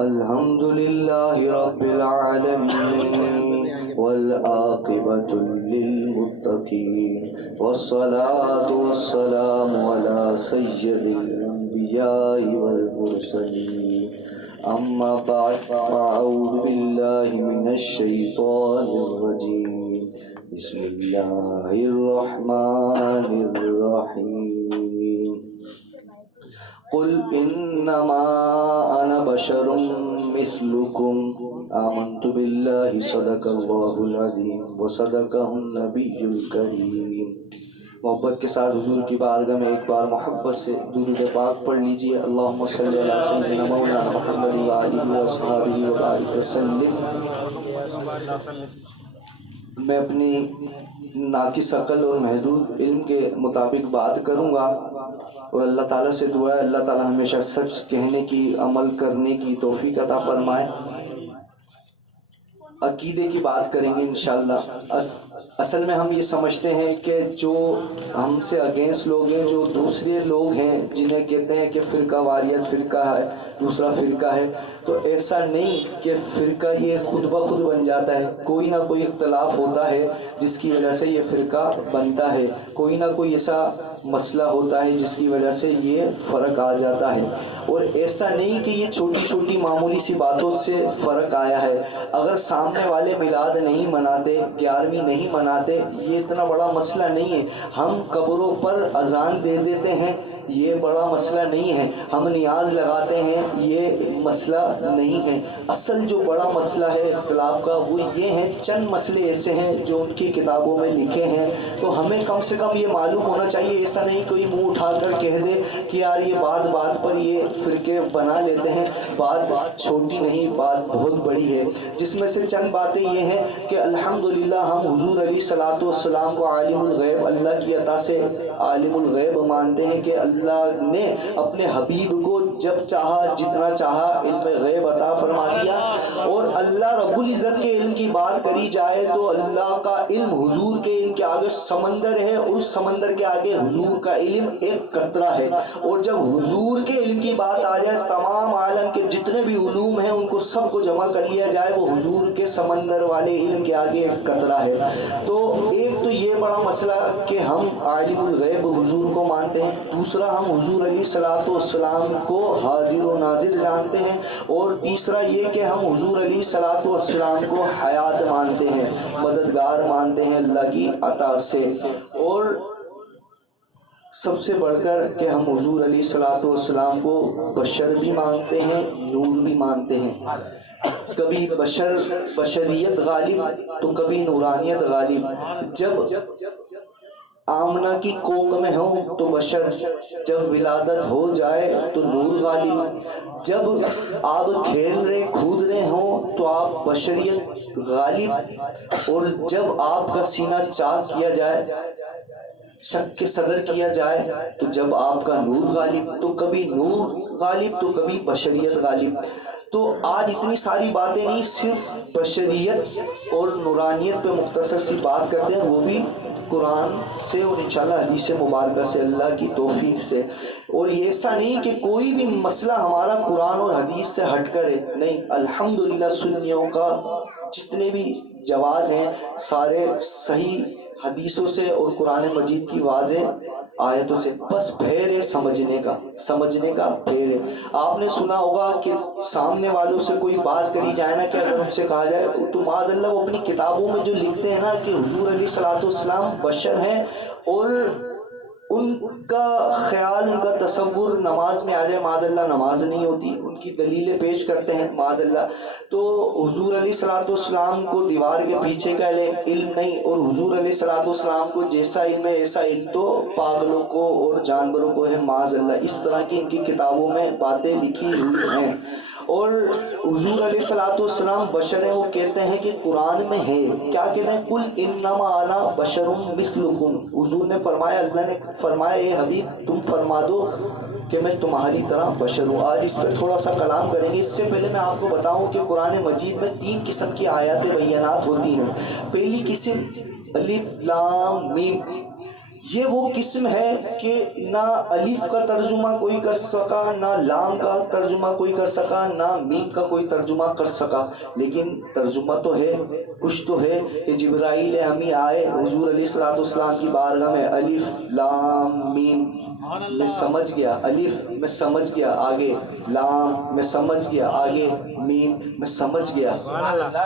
الحمد لله رب العالمين والعاقبة للمتقين والصلاة والسلام على سيد الأنبياء والمرسلين أما بعد فأعوذ بالله من الشيطان الرجيم بسم الله الرحمن الرحيم قل انما انا بشر مثلكم آمنت بالله صدق اللہ العظیم وصدقہ النبی الکریم۔ محبت کے ساتھ حضور کی بارگاہ میں ایک بار محبت سے درود پاک پڑھ لیجئے۔ اللہم صلی علی سیدنا مولانا محمد وآلہ وصحبہ وبارک وسلم۔ میں اپنی ناقص عقل اور محدود علم کے مطابق بات کروں گا، اور اللہ تعالیٰ سے دعا ہے اللہ تعالیٰ ہمیشہ سچ کہنے کی، عمل کرنے کی توفیق عطا فرمائے۔ عقیدے کی بات کریں گے انشاءاللہ۔ اصل میں ہم یہ سمجھتے ہیں کہ جو ہم سے اگینسٹ لوگ ہیں، جو دوسرے لوگ ہیں جنہیں کہتے ہیں کہ فرقہ واریت فرقہ ہے، دوسرا فرقہ ہے، تو ایسا نہیں کہ فرقہ یہ خود بخود بن جاتا ہے۔ کوئی نہ کوئی اختلاف ہوتا ہے جس کی وجہ سے یہ فرقہ بنتا ہے، کوئی نہ کوئی ایسا مسئلہ ہوتا ہے جس کی وجہ سے یہ فرق آ جاتا ہے، اور ایسا نہیں کہ یہ چھوٹی چھوٹی معمولی سی باتوں سے فرق آیا ہے۔ اگر سامنے والے میلاد نہیں مناتے، 11ویں نہیں مناتے، یہ اتنا بڑا مسئلہ نہیں ہے۔ ہم قبروں پر اذان دے دیتے ہیں، یہ بڑا مسئلہ نہیں ہے۔ ہم نیاز لگاتے ہیں، یہ مسئلہ نہیں ہے۔ اصل جو بڑا مسئلہ ہے اختلاف کا وہ یہ ہے، چند مسئلے ایسے ہیں جو ان کی کتابوں میں لکھے ہیں، تو ہمیں کم سے کم یہ معلوم ہونا چاہیے۔ ایسا نہیں کوئی منہ اٹھا کر کہہ دے کہ یار یہ بات بات پر یہ فرقے بنا لیتے ہیں۔ بات چھوٹی نہیں، بات بہت بڑی ہے، جس میں سے چند باتیں یہ ہیں کہ الحمدللہ ہم حضور علیہ الصلوۃ والسلام کو عالم الغیب، اللہ کی عطا سے عالم الغیب مانتے ہیں کہ اللہ نے اپنے حبیب کو جب چاہا جتنا چاہا علم غیب عطا فرما دیا، اور اللہ رب العزت کے علم کی بات کری جائے تو اللہ کا علم حضور کے علم کے آگے سمندر ہے، اور اس سمندر کے آگے حضور کا علم ایک قطرہ ہے۔ اور جب حضور کے علم کی بات آ جائے تمام عالم کے جتنے بھی علوم ہیں ان کو سب کو جمع کر لیا جائے، وہ حضور کے سمندر والے علم کے آگے ایک قطرہ ہے۔ تو ایک تو یہ بڑا مسئلہ کہ ہم عالم الغیب حضور کو مانتے ہیں، دوسرا ہم حضور علیہ الصلوۃ والسلام کو حاضر و ناظر جانتے ہیں، اور تیسرا یہ کہ ہم حضور علیہ الصلوۃ والسلام کو حیات مانتے ہیں، مددگار مانتے ہیں اللہ کی عطا سے، اور سب سے بڑھ کر کہ ہم حضور علیہ الصلوۃ والسلام کو بشر بھی مانتے ہیں، نور بھی مانتے ہیں۔ کبھی بشریت غالب تو کبھی نورانیت غالب۔ جب آمنہ کی کوکھ میں ہوں تو بشر، جب ولادت ہو جائے تو نور غالب، جب آپ کھیل رہے کود رہے ہوں تو آپ بشریت غالب، اور جب آپ کا سینہ چاک کیا جائے، شک کے صدر کیا جائے، تو جب آپ کا نور غالب، تو کبھی نور غالب تو کبھی بشریت غالب۔ تو آج اتنی ساری باتیں نہیں، صرف بشریت اور نورانیت پہ مختصر سی بات کرتے ہیں، وہ بھی قرآن سے اور انشاءاللہ حدیث مبارکہ سے اللہ کی توفیق سے۔ اور یہ ایسا نہیں کہ کوئی بھی مسئلہ ہمارا قرآن اور حدیث سے ہٹ کر ہے، نہیں، الحمدللہ سنیوں کا جتنے بھی جواز ہیں سارے صحیح حدیثوں سے اور قرآن مجید کی واضح آیتوں سے، بس پھیر ہے سمجھنے کا پھیر ہے۔ آپ نے سنا ہوگا کہ سامنے والوں سے کوئی بات کری جائے نا، کہ اگر ان سے کہا جائے تو معاذ اللہ وہ اپنی کتابوں میں جو لکھتے ہیں نا کہ حضور علیہ الصلوۃ والسلام بشر ہیں، اور ان کا خیال، ان کا تصور نماز میں آ جائے، معاذ اللہ نماز نہیں ہوتی، ان کی دلیلیں پیش کرتے ہیں معاذ اللہ۔ تو حضور علیہ الصلوۃ والسلام کو دیوار کے پیچھے کا علم نہیں، اور حضور علیہ الصلوۃ والسلام کو جیسا علم ہے ایسا علم تو پاگلوں کو اور جانوروں کو ہے معاذ اللہ۔ اس طرح کی ان کی کتابوں میں باتیں لکھی ہوئی ہیں۔ اور حضور علیہ الصلوۃ والسلام بشر ہیں، وہ کہتے ہیں کہ قرآن میں ہے، کیا کہتے ہیں؟ قل انما انا بشر مثلکم، حضور نے فرمایا، اللہ نے فرمایا اے حبیب تم فرما دو کہ میں تمہاری طرح بشر ہوں۔ آج اس پہ تھوڑا سا کلام کریں گے۔ اس سے پہلے میں آپ کو بتاؤں کہ قرآن مجید میں 3 قسم کی آیات بینات ہوتی ہیں۔ پہلی قسم الف لام میم، یہ وہ قسم ہے کہ نہ الف کا ترجمہ کوئی کر سکا، نہ لام کا ترجمہ کوئی کر سکا، نہ میم کا کوئی ترجمہ کر سکا، لیکن ترجمہ تو ہے، کچھ تو ہے کہ جبرائیل امی آئے حضور علیہ الصلوۃ والسلام کی بارگاہ میں، الف لام میم میں سمجھ گیا، الف میں سمجھ گیا، آگے لام میں سمجھ گیا، آگے میم میں سمجھ گیا۔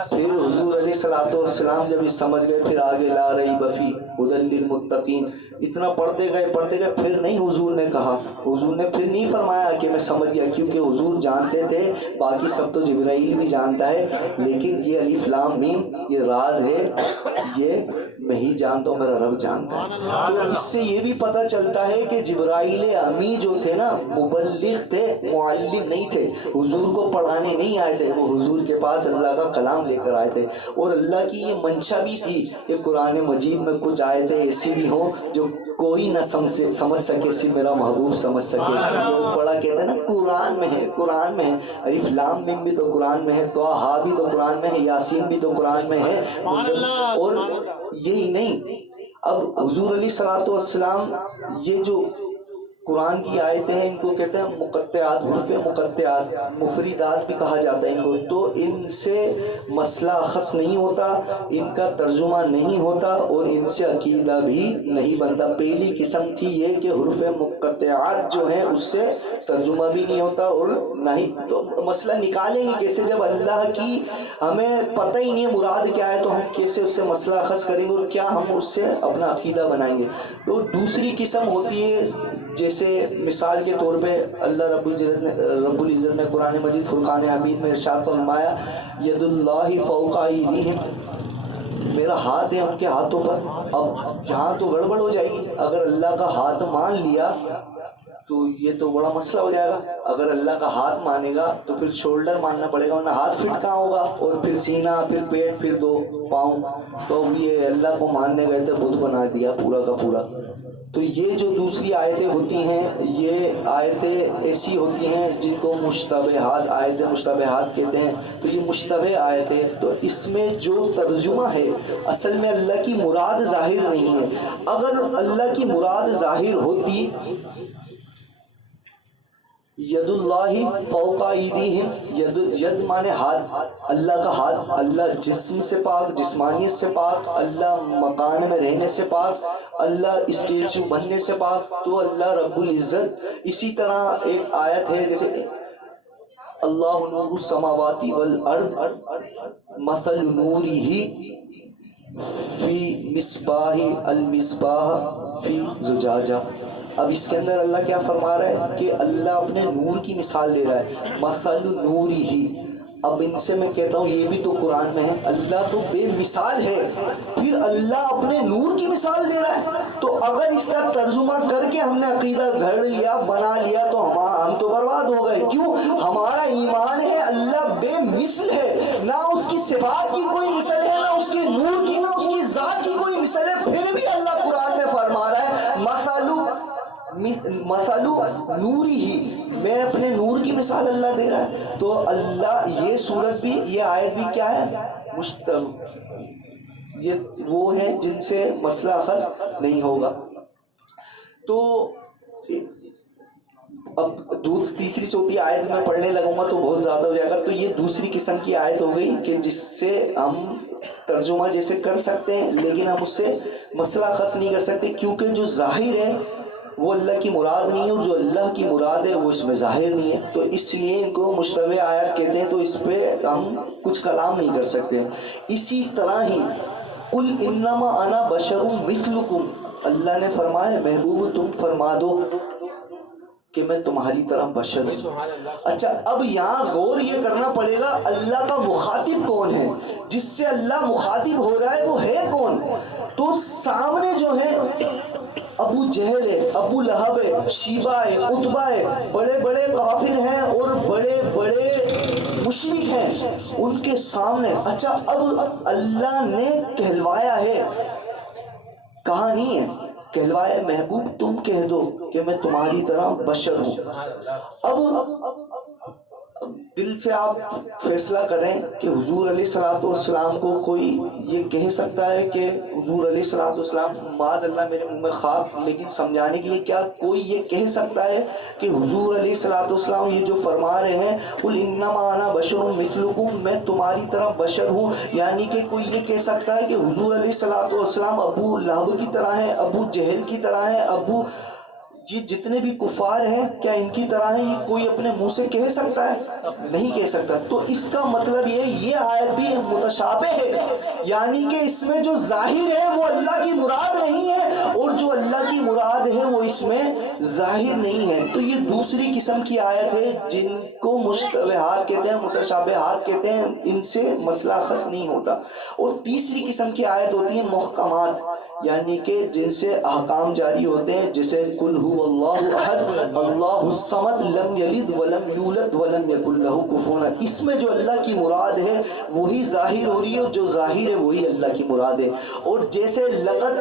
پھر حضور علیہ الصلوۃ والسلام جب یہ سمجھ گئے، پھر آگے لا ریب فیہ ھدی للمتقین، اتنا پڑھتے گئے پھر نہیں حضور نے کہا، حضور نے پھر نہیں فرمایا کہ میں سمجھ گیا، کیونکہ حضور جانتے تھے، باقی سب تو جبرائیل بھی جانتا ہے، لیکن یہ الف لام میم یہ راز ہے، یہ میں ہی جانتا ہوں، میرا رب جانتا ہے۔ تو اس سے یہ بھی پتہ چلتا ہے کہ جبرائیل امی جو تھے نا، مبلغ تھے، معلم نہیں تھے، حضور کو پڑھانے نہیں آئے تھے، وہ حضور کے پاس اللہ کا کلام لے کر آئے تھے، اور اللہ کی یہ منشا بھی تھی کہ قرآن مجید میں کچھ آیتیں ایسی بھی ہوں جو کوئی نہ سمجھ سکے، صرف میرا محبوب سمجھ سکے۔ وہ بڑا کہتے ہیں نا قرآن میں ہے، قرآن میں ہے، الف لام میم بھی تو قرآن میں ہے، طٰہٰ بھی تو قرآن میں ہے، یاسین بھی تو قرآن میں ہے، اور یہی نہیں، اب حضور علیہ الصلوۃ والسلام یہ جو قرآن کی آیتیں ہیں، ان کو کہتے ہیں مقطعات، حروف مقطعات، مفردات بھی کہا جاتا ہے ان کو، تو ان سے مسئلہ اخذ نہیں ہوتا، ان کا ترجمہ نہیں ہوتا، اور ان سے عقیدہ بھی نہیں بنتا۔ پہلی قسم تھی یہ کہ حروف مقطعات جو ہیں اس سے ترجمہ بھی نہیں ہوتا، اور نہ ہی تو مسئلہ نکالیں گے کیسے جب اللہ کی ہمیں پتہ ہی نہیں ہے مراد کیا ہے، تو ہم کیسے اس سے مسئلہ اخذ کریں گے، اور کیا ہم اس سے اپنا عقیدہ بنائیں گے۔ تو دوسری قسم ہوتی ہے، جیسے مثال کے طور پہ اللہ رب العزت نے قرآن مجید فرقان حمید میں ارشاد فرمایا، ید اللہ فوق ایدیہم، میرا ہاتھ ہے ان کے ہاتھوں پر۔ اب یہاں تو گڑبڑ ہو جائے گی، اگر اللہ کا ہاتھ مان لیا تو یہ تو بڑا مسئلہ ہو جائے گا، اگر اللہ کا ہاتھ مانے گا تو پھر شولڈر ماننا پڑے گا، ورنہ ہاتھ فٹ کہاں ہوگا، اور پھر سینہ، پھر پیٹ، پھر دو پاؤں، تو یہ اللہ کو ماننے گئے تھے بت بنا دیا پورا کا پورا۔ تو یہ جو دوسری آیتیں ہوتی ہیں، یہ آیتیں ایسی ہوتی ہیں جن کو مشتبہات، آیتیں مشتبہات کہتے ہیں۔ تو یہ مشتبہ آیتیں، تو اس میں جو ترجمہ ہے اصل میں اللہ کی مراد ظاہر نہیں ہے۔ اگر اللہ کی مراد ظاہر ہوتی، ید اللہ فوق ایدیہم، ید مانے ہاتھ، اللہ کا ہاتھ، اللہ جسم سے پاک، جسمانیت سے پاک، اللہ مکان میں رہنے سے پاک، اللہ اسٹیچو بننے سے پاک، تو اللہ رب العزت، اسی طرح ایک آیت ہے جیسے اللہ نور السماوات والارض مثل نورہ فی مصباح المصباح فی زجاجہ۔ اب اس کے اندر اللہ کیا فرما رہا ہے کہ اللہ اپنے نور کی مثال دے رہا ہے، مثل نورہ۔ اب ان سے میں کہتا ہوں یہ بھی تو قرآن میں ہے، اللہ تو بے مثال ہے، پھر اللہ اپنے نور کی مثال دے رہا ہے، تو اگر اس کا ترجمہ کر کے ہم نے عقیدہ گھڑ لیا، بنا لیا، تو ہم تو برباد ہو گئے۔ کیوں؟ ہمارا ایمان ہے اللہ بے مثل ہے، نہ اس کی صفات کی کوئی مثل ہے، نہ اس کے نور کی، نہ اس کی ذات کی کوئی مثل ہے، پھر بھی اللہ قرآن میں فرما رہا ہے مثلو نورہ، میں اپنے نور کی مثال اللہ دے رہا ہے۔ تو اللہ، یہ صورت بھی، یہ آیت بھی کیا ہے؟ یہ وہ ہیں جن سے مسئلہ اخذ نہیں ہوگا۔ تو اب تیسری چوتھی آیت میں پڑھنے لگوں گا تو بہت زیادہ ہو جائے گا، تو یہ دوسری قسم کی آیت ہو گئی کہ جس سے ہم ترجمہ جیسے کر سکتے ہیں، لیکن ہم اس سے مسئلہ اخذ نہیں کر سکتے، کیونکہ جو ظاہر ہے وہ اللہ کی مراد نہیں ہے، اور جو اللہ کی مراد ہے وہ اس میں ظاہر نہیں ہے، تو اس لیے ان کو مشتبہ آیات کہتے ہیں، تو اس پہ ہم کچھ کلام نہیں کر سکتے۔ اسی طرح ہی قل انما انا بشر مثلکم، اللہ نے فرمایا محبوب تم فرما دو کہ میں تمہاری طرح بشر ہوں۔ اچھا، اب یہاں غور یہ کرنا پڑے گا اللہ کا مخاطب کون ہے، جس سے اللہ مخاطب ہو رہا ہے وہ ہے کون؟ تو سامنے جو ہے ابو جہل ہے، ابو لہب ہے، شیبہ ہے، عتبہ ہے، بڑے بڑے کافر ہیں اور بڑے بڑے مشرک ہیں، ان کے سامنے اچھا اب اللہ نے کہلوایا ہے، کہا نہیں ہے، کہلوایا محبوب تم کہہ دو کہ میں تمہاری طرح بشر ہوں۔ اب دل سے آپ فیصلہ کریں کہ حضور علیہ الصلوۃ والسلام کو کوئی یہ کہہ سکتا ہے کہ حضور علیہ الصلوۃ والسلام، معاذ اللہ میرے منہ میں خواب، لیکن سمجھانے کے لیے کیا کوئی یہ کہہ سکتا ہے کہ حضور علیہ الصلوۃ والسلام یہ جو فرما رہے ہیں قل انما انا بشر مثلکم، میں تمہاری طرح بشر ہوں، یعنی کہ کوئی یہ کہہ سکتا ہے کہ حضور علیہ الصلوۃ والسلام ابو لہب کی طرح ہیں، ابو جہل کی طرح ہیں، ابو یہ جتنے بھی کفار ہیں کیا ان کی طرح ہیں؟ یہ کوئی اپنے منہ سے کہہ سکتا ہے؟ نہیں کہہ سکتا۔ تو اس کا مطلب یہ آیت بھی متشابہ ہے، یعنی کہ اس میں جو ظاہر ہے وہ اللہ کی مراد نہیں ہے، اور جو اللہ کی مراد ہے وہ اس میں ظاہر نہیں ہے۔ تو یہ دوسری قسم کی آیت ہے جن کو مشتبہات کہتے ہیں، متشابہات کہتے ہیں، ان سے مسئلہ اخذ نہیں ہوتا۔ اور تیسری قسم کی آیت ہوتی ہیں محکمات، یعنی کہ جن سے احکام جاری ہوتے ہیں، جیسے قل هو اللہ احد اللہ الصمد لم یلد ولم یولد ولم یکن لہ کفوا احد، اس میں جو اللہ کی مراد ہے وہی ظاہر ہو رہی ہے، اور جو ظاہر ہے وہی اللہ کی مراد ہے۔ اور جیسے لقد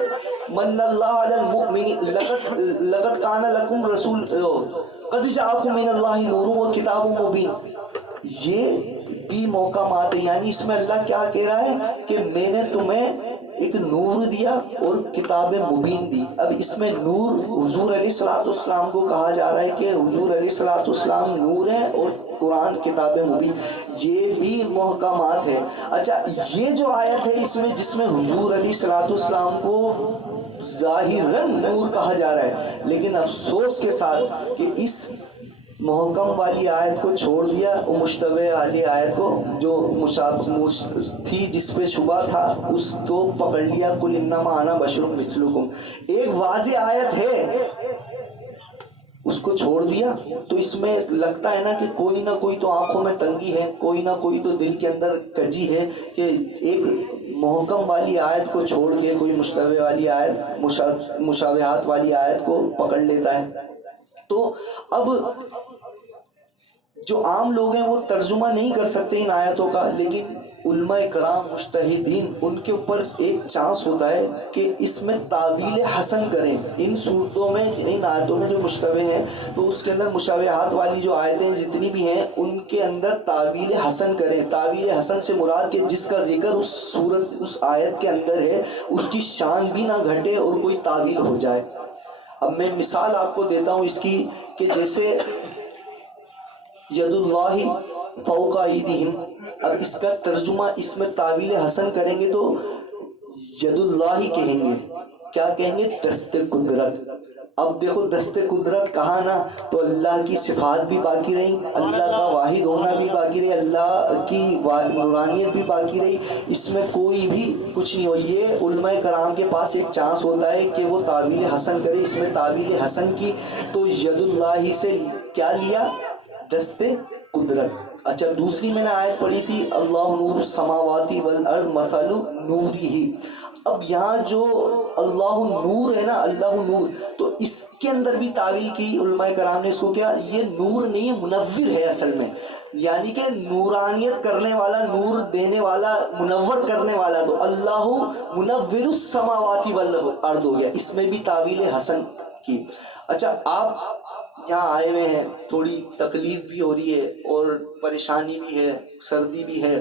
من اللہ علی المؤمنین، لقد کان لکم رسول قد جاءکم من اللہ نور و کتاب مبین، یہ بھی محکمات ہے، یعنی اس میں اللہ کیا کہہ رہا ہے کہ میں نے تمہیں ایک نور دیا اور کتاب مبین دی۔ اب اس میں نور حضور علیہ الصلوۃ والسلام کو کہا جا رہا ہے کہ حضور علیہ الصلوۃ والسلام نور ہے، اور قرآن کتاب مبین، یہ بھی محکمات ہے۔ اچھا، یہ جو آیت ہے اس میں جس میں حضور علیہ الصلوۃ والسلام کو ظاہراً نور کہا جا رہا ہے، لیکن افسوس کے ساتھ کہ اس محکم والی آیت کو چھوڑ دیا، وہ مشتبہ والی آیت کو جو تھی جس پہ شبہ تھا اس کو پکڑ لیا، قل انما انا بشر مثلکم۔ ایک واضح آیت ہے اس کو چھوڑ دیا، تو اس میں لگتا ہے نا کہ کوئی نہ کوئی تو آنکھوں میں تنگی ہے، کوئی نہ کوئی تو دل کے اندر کجی ہے کہ ایک محکم والی آیت کو چھوڑ کے کوئی مشتبہ والی آیت، مشابہات والی آیت کو پکڑ لیتا ہے۔ تو اب جو عام لوگ ہیں وہ ترجمہ نہیں کر سکتے ان آیتوں کا، لیکن علماء کرام مجتہدین ان کے اوپر ایک چانس ہوتا ہے کہ اس میں تعویل حسن کریں، ان صورتوں میں، ان آیتوں میں جو مشتبہ ہیں تو اس کے اندر مشابہات والی جو آیتیں جتنی بھی ہیں ان کے اندر تعویل حسن کریں۔ تعویل حسن سے مراد کہ جس کا ذکر اس صورت، اس آیت کے اندر ہے، اس کی شان بھی نہ گھٹے اور کوئی تعویل ہو جائے۔ اب میں مثال آپ کو دیتا ہوں اس کی، کہ جیسے ید اللہ فوق ایدیہم، اب اس کا ترجمہ اس میں تعویل حسن کریں گے تو ید اللہ کہیں گے، کیا کہیں گے؟ دست قدرت۔ اب دیکھو دست قدرت کہا نا تو اللہ کی صفات بھی باقی رہی، اللہ کا واحد ہونا بھی باقی رہی، اللہ کی نورانیت بھی باقی رہی، اس میں کوئی بھی کچھ نہیں ہو۔ یہ علماء کرام کے پاس ایک چانس ہوتا ہے کہ وہ تعویل حسن کرے، اس میں تعویل حسن کی تو ید اللہ سے کیا لیا؟ دست قدرت۔ اچھا، دوسری میں نے آیت پڑھی تھی اللہ نور السماوات والارض مثل نورہ، اب یہاں جو اللہ نور ہے نا، اللہ نور، تو اس کے اندر بھی تعویل کی علماء کرام نے، اس کو کیا، یہ نور نہیں منور ہے اصل میں، یعنی کہ نورانیت کرنے والا، نور دینے والا، منور کرنے والا، تو اللہ منور السماوات والارض ہو گیا، اس میں بھی تعویل حسن کی۔ اچھا، آپ یہاں آئے ہوئے ہیں، تھوڑی تکلیف بھی ہو رہی ہے اور پریشانی بھی ہے، سردی بھی ہے،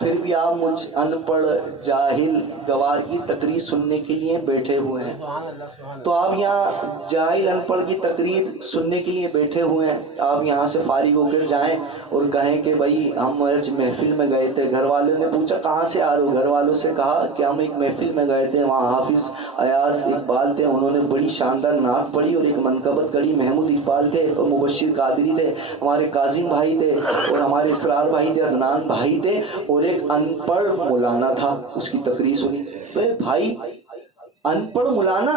پھر بھی آپ مجھ ان پڑھ جاہل گوار کی تقریر سننے کے لیے بیٹھے ہوئے ہیں۔ تو آپ یہاں جاہل ان پڑھ کی تقریر سننے کے لیے بیٹھے ہوئے ہیں، آپ یہاں سے فارغ ہو کر جائیں اور کہیں کہ بھائی ہم محفل میں گئے تھے، گھر والوں نے پوچھا کہاں سے آ رہے ہو، گھر والوں سے کہا کہ ہم ایک محفل میں گئے تھے، وہاں حافظ ایاز اقبال تھے، انہوں نے بڑی شاندار نعت پڑھی، اور ایک منقبت کڑی محمود اقبال تھے، اور مبشر قادری تھے، ہمارے کاظم بھائی تھے، اور ہمارے اسرار بھائی تھے، عدنان بھائی تھے، اور ایک ان پڑھ مولانا تھا، اس کی تقریر سنی۔ تو بھائی ان پڑھ مولانا،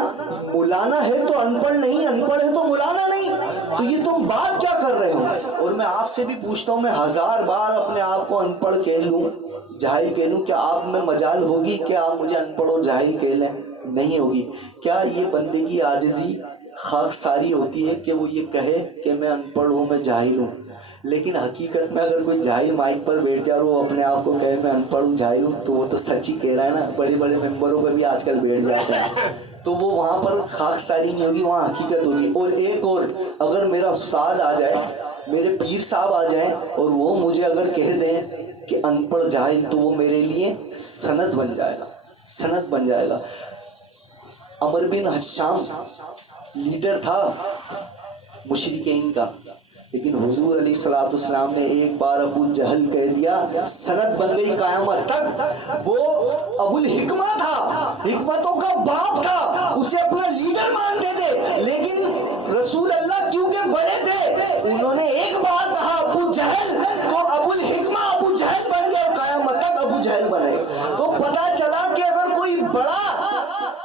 مولانا ہے تو ان پڑھ نہیں، ان پڑھ ہے تو مولانا نہیں، تو یہ تم بات کیا کر رہے ہو؟ اور میں آپ سے بھی پوچھتا ہوں، میں 1000 بار اپنے آپ کو ان پڑھ کہہ لوں، جاہل کہہ لوں، کیا آپ میں مجال ہوگی کہ آپ مجھے ان پڑھ اور جاہل کہہ لیں؟ نہیں ہوگی۔ کیا یہ بندے کی عاجزی، خاک ساری ہوتی ہے کہ وہ یہ کہے کہ میں ان پڑھ ہوں، میں جاہل ہوں؟ لیکن حقیقت میں اگر کوئی جاہل مائک پر بیٹھ جائے اور وہ اپنے آپ کو کہے میں ان پڑھ ہوں، جاہل ہوں، تو وہ تو سچ ہی کہہ رہا ہے نا۔ بڑے بڑے ممبروں پہ بھی آج کل بیٹھ جاتے ہیں، تو وہ وہاں پر خاک ساری نہیں ہوگی، وہاں حقیقت ہوگی۔ اور ایک اور، اگر میرا استاد آ جائے میرے پیر صاحب آ جائیں اور وہ مجھے اگر کہہ دیں کہ ان پڑھ جاہل، تو وہ میرے لیے سند بن جائے گا، سند بن جائے گا۔ عمر بن حشام لیڈر تھا مشرکین کا، لیکن حضور علیہ الصلوۃ والسلام نے ایک بار ابو جہل کہہ دیا، سند بن گئی قیامت تک۔ وہ ابو الحکمہ تھا، حکمتوں کا باپ تھا، اسے اپنا لیڈر مانتے تھے، لیکن رسول اللہ کیونکہ بڑے تھے انہوں نے ایک بار کہا ابو جہل، تو ابو الحکمہ ابو جہل بن گیا، قیامت تک ابو جہل بنے۔ تو پتا چلا کہ اگر کوئی بڑا،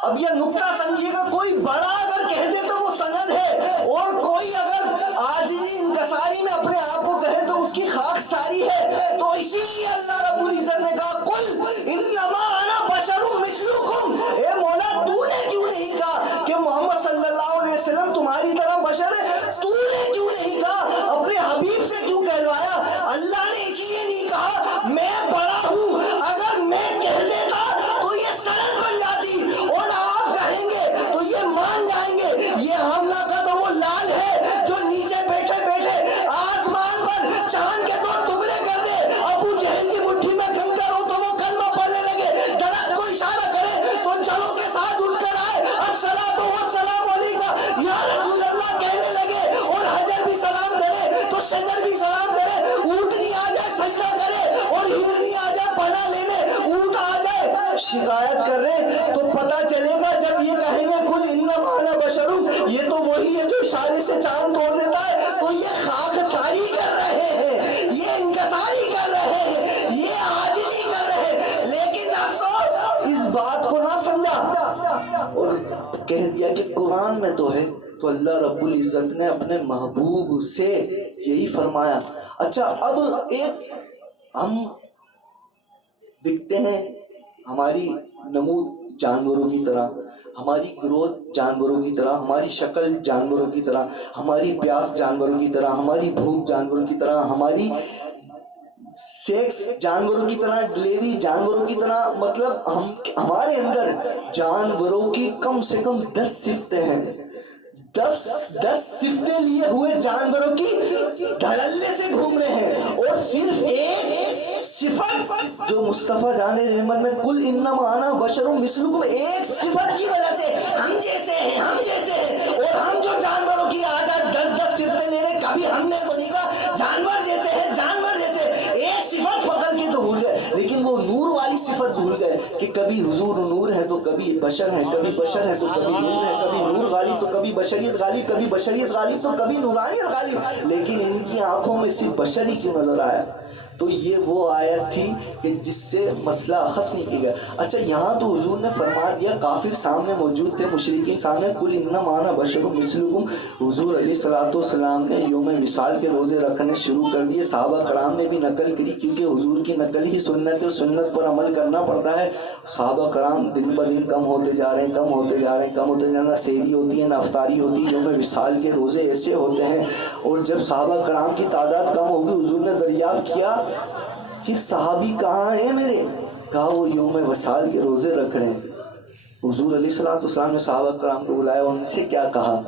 اب یہ نکتہ سمجھیے گا، کوئی بڑا اگر کہہ دے تو وہ سند ہے، اور کوئی اگر عاجزی انکساری میں اپنے آپ کو کہے تو اس کی خاک ساری ہے۔ تو اسی لیے اللہ رب العزت نے کہا قل انما انا بشر مثلکم، اے مولا تو نے کیوں نہیں کہا کہ محمد صلی اللہ علیہ وسلم تمہاری طرح بشر ہے؟ تو نے کیوں نہیں کہا؟ اپنے حبیب سے کیوں کہلوایا؟ اللہ نے اس لیے نہیں کہا میں بڑا ہوں، اگر میں کہہ دیتا تو یہ سند بن جاتی اور آپ کہیں گے تو یہ مان جائیں گے یہ حملہ کا تو وہ لال ہے جو نیچے بیٹھے بیٹھے آسمان پر چاند کے دو ٹکڑے کر دے، ابو جہل کی مٹھی میں کنکر ہو تو وہ کلمہ پڑھنے لگے، درخت کو اشارہ کرے تو جڑوں کے ساتھ اٹھ کر آئے الصلاۃ والسلام علیکہ یا رسول اللہ کہنے لگے، اور حجر بھی سلام کرے تو شجر بھی سلام کرے، اونٹنی آ جائے سجدہ کرے اور ہرنی آ جائے پناہ لینے، اونٹ آ جائے شکایت کر رہے، تو پتہ چلے گا جب یہ کہیں گے قل انما انا بشر، یہ تو وہی ہے جو اشارے سے چاند توڑ دیتا ہے، تو یہ خاک ساری کر رہے ہیں، یہ انکساری کر رہے ہیں، یہ عاجزی کر رہے ہیں، لیکن افسوس اس بات کو نہ سمجھا اور کہہ دیا کہ قرآن میں تو ہے۔ تو اللہ رب العزت نے اپنے محبوب سے یہی فرمایا۔ اچھا اب ایک ہم دکھتے ہیں ہماری نمود جانوروں کی طرح، ہماری گروتھ جانوروں کی طرح، ہماری شکل جانوروں کی طرح، ہماری پیاس جانوروں کی طرح، ہماری بھوک جانوروں کی طرح، ہماری سیکس جانوروں کی طرح، ڈلیوری جانوروں کی طرح، مطلب ہمارے اندر جانوروں کی کم سے کم 10 صفتیں ہیں، 10 صفتیں لیے ہوئے جانوروں کی دھڑلے سے گھوم رہے ہیں، اور صرف ایک صفت جو مصطفیٰ جان رحمت میں قل انما انا بشر مثلکم، ایک صفت کی وجہ سے ہم جیسے ہیں، ہم جیسے ہیں، اور ہم جو جانوروں کی عادت 10 صفتیں لے رہے، کبھی ہم نے تو نہیں کہا جانور جیسے ہیں، جانور جیسے، ایک صفت پکڑ کے تو بھول گئے، لیکن وہ نور والی صفت بھول گئے کہ کبھی حضور نور ہے تو کبھی بشر ہے، کبھی بشر ہے تو کبھی نور ہے، کبھی نور غالب تو کبھی بشریت غالب، کبھی بشریت غالب تو کبھی نورانیت غالب، لیکن ان کی آنکھوں میں صرف بشر ہی کیوں نظر آیا؟ تو یہ وہ آیت تھی کہ جس سے مسئلہ اخذ نہیں کیا گیا۔ اچھا یہاں تو حضور نے فرما دیا، کافر سامنے موجود تھے، مشرکین سامنے، قل انما انا بشر مثلکم، حضور علیہ الصلوۃ والسلام نے یوم وصال کے روزے رکھنے شروع کر دیے، صحابہ کرام نے بھی نقل کری، کیونکہ حضور کی نقل ہی سنت ہے اور سنت پر عمل کرنا پڑتا ہے۔ صحابہ کرام دن بہ دن کم ہوتے جا رہے ہیں، کم ہوتے جا رہے ہیں، کم ہوتے جا رہے ہیں، نہ سحری ہوتی ہے نہ افطاری ہوتی ہے، یوم وصال کے روزے ایسے ہوتے ہیں۔ اور جب صحابہ کرام کی تعداد کم ہوگی، حضور نے دریافت کیا کہ صحابی کہاں ہیں میرے؟ کہا وہ یوم وصال کے روزے رکھ رہے ہیں۔ حضور علیہ الصلوۃ والسلام نے صحابہ کرام کو بلایا اور ان سے کیا کہا؟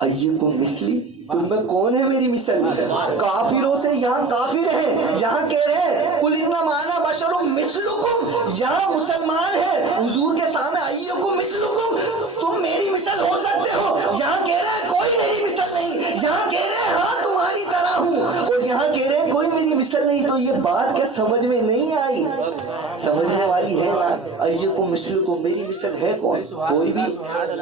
ایکم مثلی، تم میں کون ہے میری مثل؟ کافروں سے، یہاں کافر ہیں، یہاں کہہ رہے ہیں قل انما انا بشر مثلکم، یہاں مسلمان ہیں حضور کے سامنے، ایکم مثلکم، تم میری مثل ہو سکتے ہو، یہاں کہہ رہے ہیں کوئی میری مثل نہیں، یہاں کہہ رہے ہیں ہاں تمہاری طرح ہوں، اور یہاں کہہ رہے ہیں کوئی میری مثل نہیں۔ تو یہ بات کیا سمجھ میں نہیں آئی؟ سمجھنے والی ہے نا، ایکم مثلکم، میری مثل ہے کون؟ کوئی بھی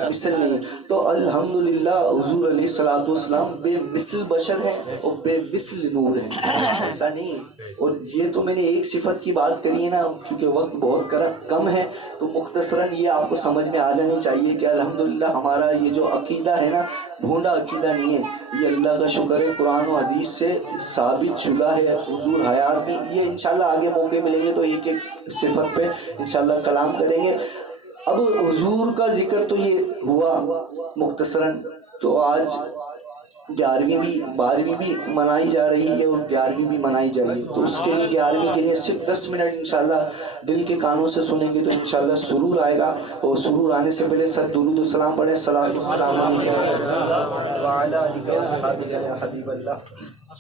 مثل نہیں۔ تو الحمدللہ حضور علیہ الصلوۃ والسلام بے مثل بشر ہیں اور بے مثل نور ہیں، ایسا نہیں۔ اور یہ تو میں نے ایک صفت کی بات کری ہے نا، کیونکہ وقت بہت کم ہے تو مختصراً یہ آپ کو سمجھ میں آ جانی چاہیے کہ الحمدللہ ہمارا یہ جو عقیدہ ہے نا، بھونڈا عقیدہ نہیں ہے، یہ اللہ کا شکر ہے قرآن و حدیث سے ثابت شدہ ہے، حضور حیات بھی، یہ انشاءاللہ آگے موقع ملیں گے تو ایک ایک صفت پہ انشاءاللہ کلام کریں گے۔ اب حضور کا ذکر تو یہ ہوا مختصراً، تو آج 11ویں بھی 12ویں بھی منائی جا رہی ہے اور 11ویں بھی منائی جائے گی. تو اس کے لیے 11ویں کے لیے صرف 10 منٹ انشاءاللہ دل کے کانوں سے سنیں گے تو انشاءاللہ سرور آئے گا. اور سرور آنے سے پہلے سب درود و سلام پڑھیں. صلاۃ والسلام علیکم وعلی آلک و اصحابک یا حبیب اللہ.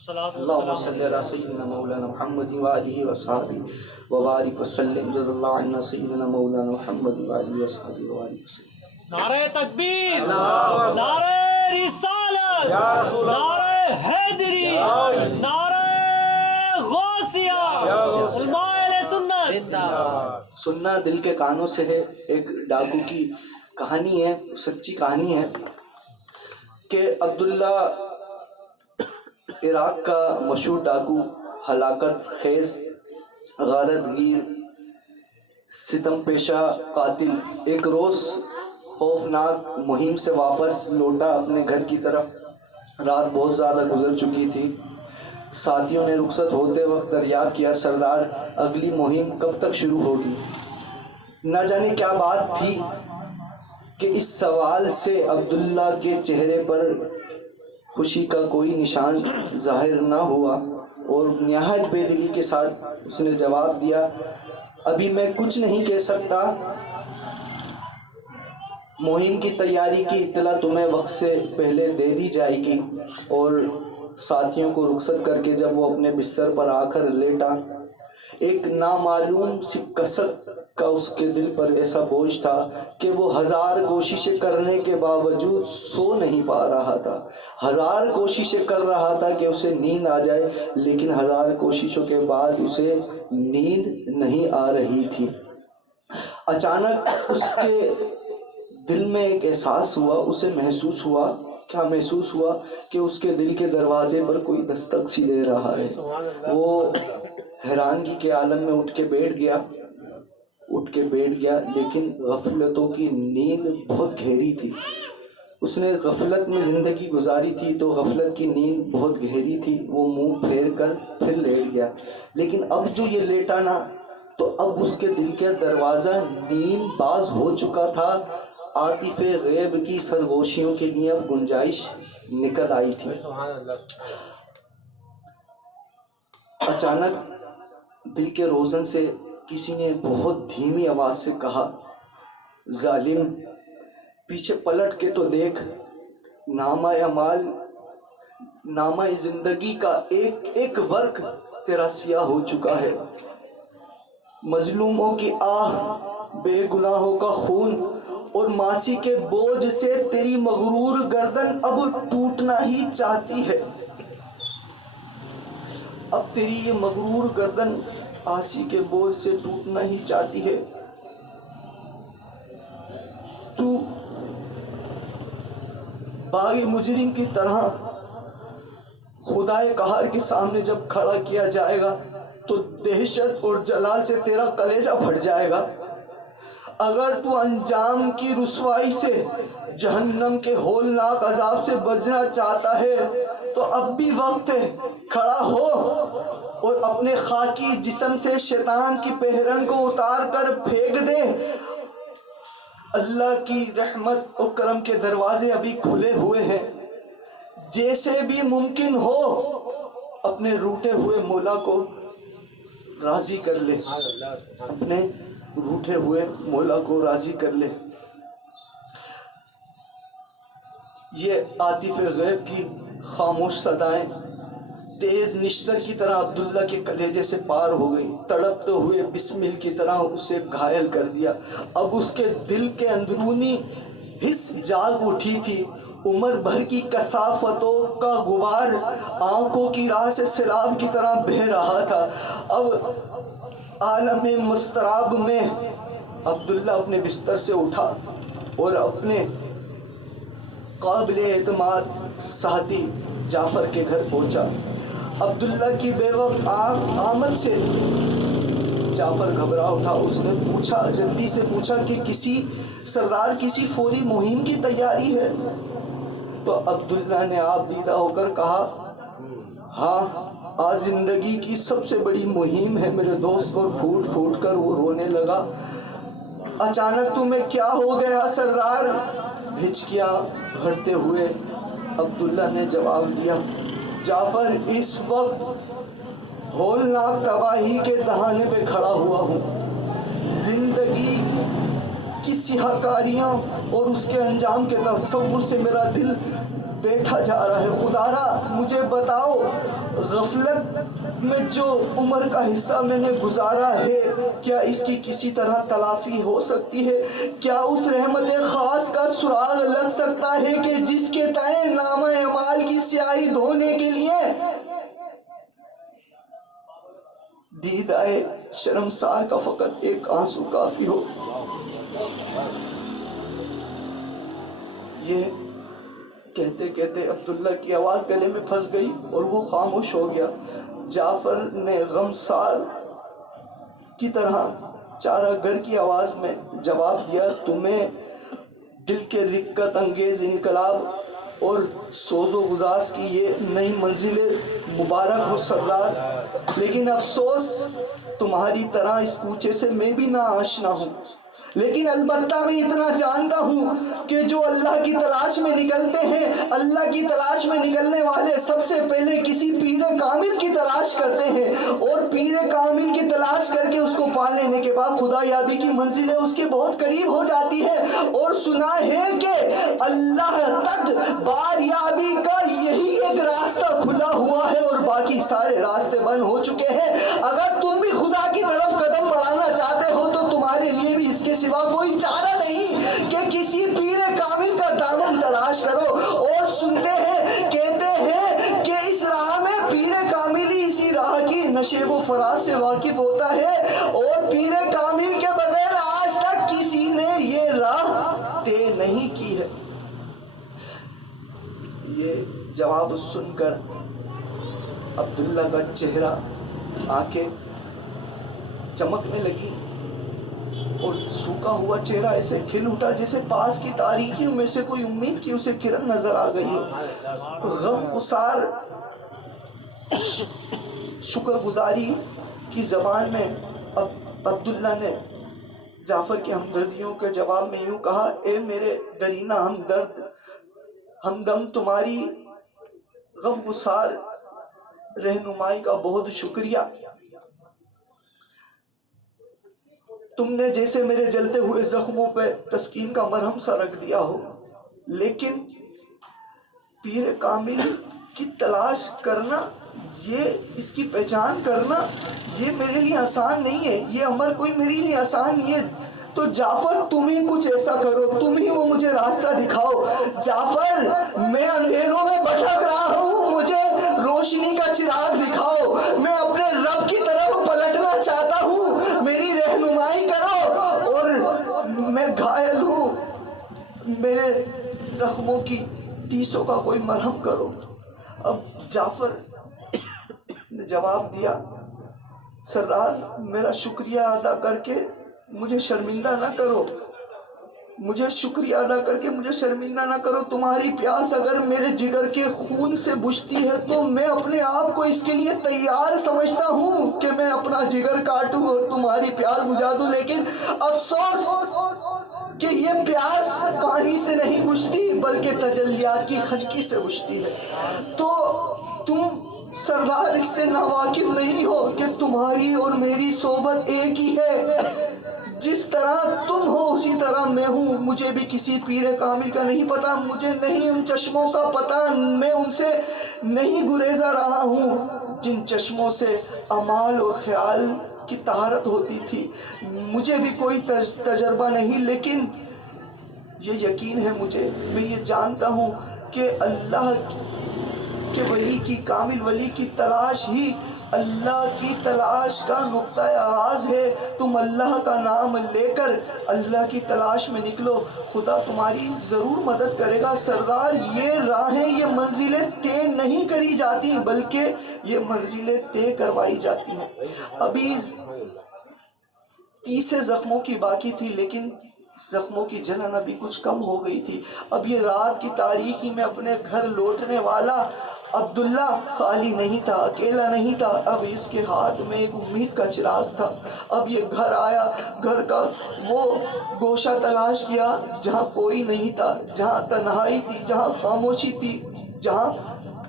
اللہم صلی علی سیدنا مولانا محمد وآلہ وصحبہ وبارک وسلم. رضی اللہ عنہ سیدنا مولانا محمد وآلہ وصحبہ وبارک وسلم. نعرہ تکبیر، نعرہ رسالت، نعرہ حیدری، نعرہ غوثیہ، علماء اہل سنت. سننا دل کے کانوں سے ہے. ایک ڈاکو کی کہانی ہے، سچی کہانی ہے کہ عبداللہ عراق کا مشہور ڈاکو، ہلاکت خیز، غارت گیر، ستم پیشہ قاتل، ایک روز خوفناک مہم سے واپس لوٹا اپنے گھر کی طرف. رات بہت زیادہ گزر چکی تھی. ساتھیوں نے رخصت ہوتے وقت دریافت کیا سردار اگلی مہم کب تک شروع ہوگی. نہ جانے کیا بات تھی کہ اس سوال سے عبداللہ کے چہرے پر خوشی کا کوئی نشان ظاہر نہ ہوا اور نہایت بے دلی کے ساتھ اس نے جواب دیا، ابھی میں کچھ نہیں کہہ سکتا. مہم کی تیاری کی اطلاع تمہیں وقت سے پہلے دے دی جائے گی. اور ساتھیوں کو رخصت کر کے جب وہ اپنے بستر پر آ کر لیٹا، ایک نامعلوم سی کسر کا اس کے دل پر ایسا بوجھ تھا کہ وہ 1000 کوششیں کرنے کے باوجود سو نہیں پا رہا تھا. 1000 کوششیں کر رہا تھا کہ اسے نیند آ جائے، لیکن 1000 کوششوں کے بعد اسے نیند نہیں آ رہی تھی. اچانک اس کے دل میں ایک احساس ہوا، اسے محسوس ہوا. کیا محسوس ہوا؟ کہ اس کے دل کے دروازے پر کوئی دستک سی دے رہا ہے. وہ حیرانگی کے عالم میں اٹھ کے بیٹھ گیا لیکن غفلتوں کی نیند بہت گہری تھی. اس نے غفلت میں زندگی گزاری تھی تو غفلت کی نیند بہت گہری تھی. وہ منہ پھیر کر پھر لیٹ گیا، لیکن اب جو یہ لیٹا نا تو اب اس کے دل کا دروازہ نیم باز ہو چکا تھا. عاطف غیب کی سرگوشیوں کے لیے اب گنجائش نکل آئی تھی. اچانک دل کے روزن سے کسی نے بہت دھیمی آواز سے کہا، ظالم پیچھے پلٹ کے تو دیکھ، نامہ اعمال، نامہ زندگی کا ایک ایک ورق تیرا سیاہ ہو چکا ہے. مظلوموں کی آہ، بے گناہوں کا خون اور معاصی کے بوجھ سے تیری مغرور گردن اب ٹوٹنا ہی چاہتی ہے. اب تیری یہ مغرور گردن عاصی کے بوجھ سے ٹوٹنا ہی چاہتی ہے. تو باغی مجرم کی طرح خدائے قہار کے سامنے جب کھڑا کیا جائے گا تو دہشت اور جلال سے تیرا کلیجہ پھٹ جائے گا. اگر تو انجام کی رسوائی سے، جہنم کے ہولناک عذاب سے بچنا چاہتا ہے تو اب بھی وقت ہے. کھڑا ہو اور اپنے خاکی جسم سے شیطان کی پہرن کو اتار کر پھینک دے. اللہ کی رحمت و کرم کے دروازے ابھی کھلے ہوئے ہیں. جیسے بھی ممکن ہو اپنے روٹے ہوئے مولا کو راضی کر لے. اپنے روٹے ہوئے مولا کو راضی کر لے. یہ عاطف غیب کی خاموش صدائیں تیز نشتر کی طرح عبداللہ کے کلیجے سے پار ہو گئی. تڑپتے ہوئے بسمل کی طرح اسے گھائل کر دیا. اب اس کے دل کے اندرونی حس جاگ اٹھی تھی. عمر بھر کی کثافتوں کا غبار آنکھوں کی راہ سے سیلاب کی طرح بہہ رہا تھا. اب عالم مضطرب میں عبداللہ اپنے بستر سے اٹھا اور اپنے قابل اعتماد ساتھی جعفر کے گھر پہنچا. عبداللہ کی بے وقت آمد سے جعفر گھبرا اٹھا. اس نے جلدی سے پوچھا کہ سردار کسی فوری مہم کی تیاری ہے؟ تو عبداللہ نے آپ دیدہ ہو کر کہا، ہاں آج زندگی کی سب سے بڑی مہم ہے میرے دوست. اور پھوٹ پھوٹ کر وہ رونے لگا. اچانک تمہیں کیا ہو گیا سردار؟ ہچکیاں بھرتے ہوئے عبداللہ نے جواب دیا، جعفر اس وقت ہولناک تباہی کے دہانے پہ کھڑا ہوا ہوں، زندگی کی سیاہ کاریاں اور اس کے انجام کے تصور سے میرا دل بیٹھا جا رہا ہے۔ خدارا مجھے بتاؤ، غفلت میں جو عمر کا حصہ میں نے گزارا ہے، کیا اس کی کسی طرح تلافی ہو سکتی ہے؟ کیا اس رحمت خاص کا سراغ لگ سکتا ہے کہ جس کے تئیں نامہ اعمال کی سیاہی دھونے کے لیے دیدائے شرمسار کا فقط ایک آنسو کافی ہو؟ یہ کہتے کہتے عبداللہ کی آواز گلے میں پھنس گئی اور وہ خاموش ہو گیا۔ جعفر نے غمسار کی طرح چارہ گر کی آواز میں جواب دیا، تمہیں دل کے رقت انگیز انقلاب اور سوز و گذاز کی یہ نئی منزل مبارک ہو سردار، لیکن افسوس تمہاری طرح اس کوچے سے میں بھی نہ آشنا ہوں، لیکن البتہ میں اتنا جانتا ہوں کہ جو اللہ کی تلاش میں نکلتے ہیں، اللہ کی تلاش میں نکلنے والے سب سے پہلے کسی پیر کامل کی تلاش کرتے ہیں، اور پیر کامل کی تلاش کر کے اس کو پا لینے کے بعد خدا یابی کی منزلیں اس کے بہت قریب ہو جاتی ہے۔ اور سنا ہے کہ اللہ تک بار یابی کا یہی ایک راستہ کھلا ہوا ہے اور باقی سارے راستے بند ہو چکے ہیں۔ اگر تم بھی خدا کی طرف قدم بڑھانا چاہتے ہو تو تمہارے لیے بھی اس کے سوا کوئی چارہ نہیں کہ کسی پیر کامل کا دامن تلاش کرو۔ اور سنتے ہیں، کہتے ہیں کہ اس راہ میں پیر کامل ہی اسی راہ کی نشیب و فراز سے واقف ہوتا ہے، اور پیر کامل کے بغیر آج تک کسی نے یہ راہ طے نہیں کی ہے۔ یہ جواب سن کر عبداللہ کا چہرہ، آنکھیں چمکنے لگی اور سوکھا ہوا چہرہ ایسے کھل اٹھا جیسے پاس کی تاریکیوں میں سے کوئی امید کی اسے کرن نظر آ گئی ہو۔ غم گسار شکر گزاری کی زبان میں عبداللہ نے جعفر کی ہمدردیوں کے جواب میں یوں کہا، اے میرے درینہ ہمدرد ہمدم، تمہاری غم گسار رہنمائی کا بہت شکریہ۔ تم نے جیسے میرے جلتے ہوئے زخموں پہ تسکین کا مرہم سا رکھ دیا ہو، لیکن پیر کامل کی تلاش کرنا، یہ اس کی پہچان کرنا، یہ میرے لیے آسان نہیں ہے، یہ عمر کوئی میرے لیے آسان نہیں ہے۔ تو جعفر تم ہی کچھ ایسا کرو، تم ہی وہ مجھے راستہ دکھاؤ۔ جعفر میں اندھیروں میں بھٹک رہا ہوں، مجھے روشنی کا چراغ دکھاؤ، میں اپنے رب کی طرف پلٹنا چاہتا ہوں، میری رہنمائی کرو، اور میں گھائل ہوں، میرے زخموں کی ٹیسوں کا کوئی مرہم کرو۔ اب جعفر نے جواب دیا، سردار میرا شکریہ ادا کر کے مجھے شرمندہ نہ کرو، مجھے شکریہ ادا کر کے مجھے شرمندہ نہ کرو۔ تمہاری پیاس اگر میرے جگر کے خون سے بجھتی ہے تو میں اپنے آپ کو اس کے لیے تیار سمجھتا ہوں کہ میں اپنا جگر کاٹوں اور تمہاری پیاس بجھا دوں، لیکن افسوس کہ یہ پیاس پانی سے نہیں بجھتی بلکہ تجلیات کی خنکی سے بجھتی ہے۔ تو تم سردار اس سے ناواقف نہیں ہو کہ تمہاری اور میری صحبت ایک ہی ہے، جس طرح تم ہو اسی طرح میں ہوں۔ مجھے بھی کسی پیر کامل کا نہیں پتا، مجھے نہیں ان چشموں کا پتا، میں ان سے نہیں گریزا رہا ہوں جن چشموں سے اعمال اور خیال کی طہارت ہوتی تھی۔ مجھے بھی کوئی تجربہ نہیں، لیکن یہ یقین ہے مجھے، میں یہ جانتا ہوں کہ اللہ کے ولی کی، کامل ولی کی تلاش ہی اللہ کی تلاش کا نقطہ آغاز ہے۔ تم اللہ کا نام لے کر اللہ کی تلاش میں نکلو، خدا تمہاری ضرور مدد کرے گا۔ سردار یہ راہیں، یہ منزلیں طے نہیں کری جاتی بلکہ یہ منزلیں طے کروائی جاتی ہیں۔ ابھی 30 زخموں کی باقی تھی، لیکن زخموں کی جلن ابھی کچھ کم ہو گئی تھی۔ اب یہ رات کی تاریکی میں اپنے گھر لوٹنے والا عبداللہ خالی نہیں تھا، اکیلا نہیں تھا، اب اس کے ہاتھ میں ایک امید کا چراغ تھا۔ اب یہ گھر آیا، گھر کا وہ گوشہ تلاش کیا جہاں کوئی نہیں تھا، جہاں تنہائی تھی، جہاں خاموشی تھی، جہاں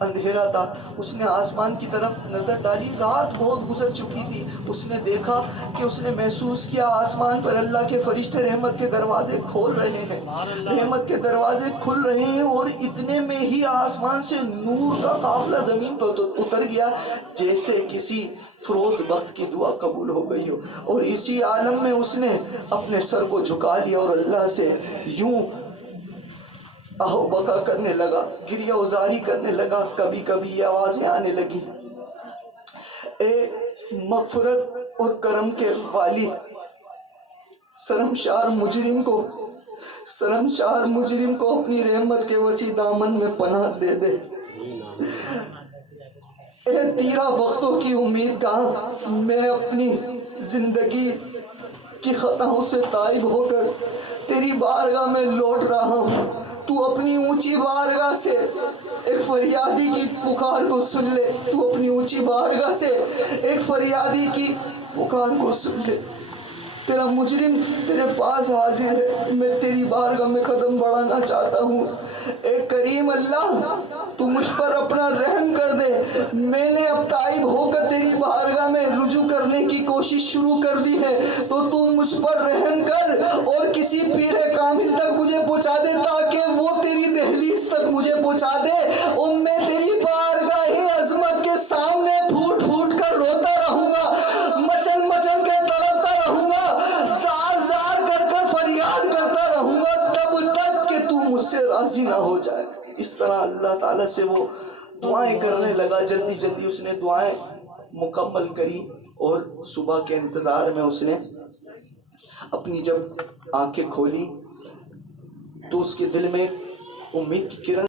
اندھیرا تھا اس نے آسمان کی طرف نظر ڈالی، رات بہت گزر چکی تھی، اس نے دیکھا کہ اس نے محسوس کیا آسمان پر اللہ کے فرشتے رحمت کے دروازے کھول رہے ہیں، رحمت کے دروازے کھل رہے ہیں، اور اتنے میں ہی آسمان سے نور کا قافلہ زمین پر اتر گیا جیسے کسی فروز بخت کی دعا قبول ہو گئی ہو، اور اسی عالم میں اس نے اپنے سر کو جھکا لیا اور اللہ سے یوں آہو بکا کرنے لگا، گریہ ازاری کرنے لگا۔ کبھی کبھی یہ آوازیں آنے لگی، اے مغفرت اور کرم کے والی، شرمسار مجرم کو اپنی رحمت کے وسیع دامن میں پناہ دے دے۔ اے تیرا بختوں کی امید گاہ، میں اپنی زندگی کی خطاؤں سے تائب ہو کر تیری بارگاہ میں لوٹ رہا ہوں۔ تو اپنی اونچی بارگاہ سے ایک فریادی کی پکار کو سن لے، تو اپنی اونچی بارگاہ سے ایک فریادی کی پکار کو سن لے۔ تیرا مجرم تیرے پاس حاضر ہے، میں تیری بارگاہ میں قدم بڑھانا چاہتا ہوں۔ اے کریم اللہ، تو مجھ پر اپنا رحم کر دے، میں نے اب تائب ہو کر تیری بارگاہ میں رجوع کرنے کی کوشش شروع کر دی ہے، تو مجھ پر رحم کر اور کسی پیر کامل تک مجھے پہنچا دے تاکہ وہ تیری دہلیز تک مجھے پہنچا دے، اور میں تیری بارگاہ عظمت کے سامنے پھوٹ پھوٹ کر روتا رہوں گا، مچل مچل کر تڑپتا رہوں گا، زار زار کر کر فریاد کرتا رہوں گا، تب تک کہ تو مجھ سے راضی نہ ہو جائے۔ اس طرح اللہ تعالیٰ سے وہ دعائیں کرنے لگا، جلدی جلدی اس نے دعائیں مکمل کری، اور صبح کے انتظار میں اس نے اپنی جب آنکھیں کھولی تو اس کے دل میں امید کی کرن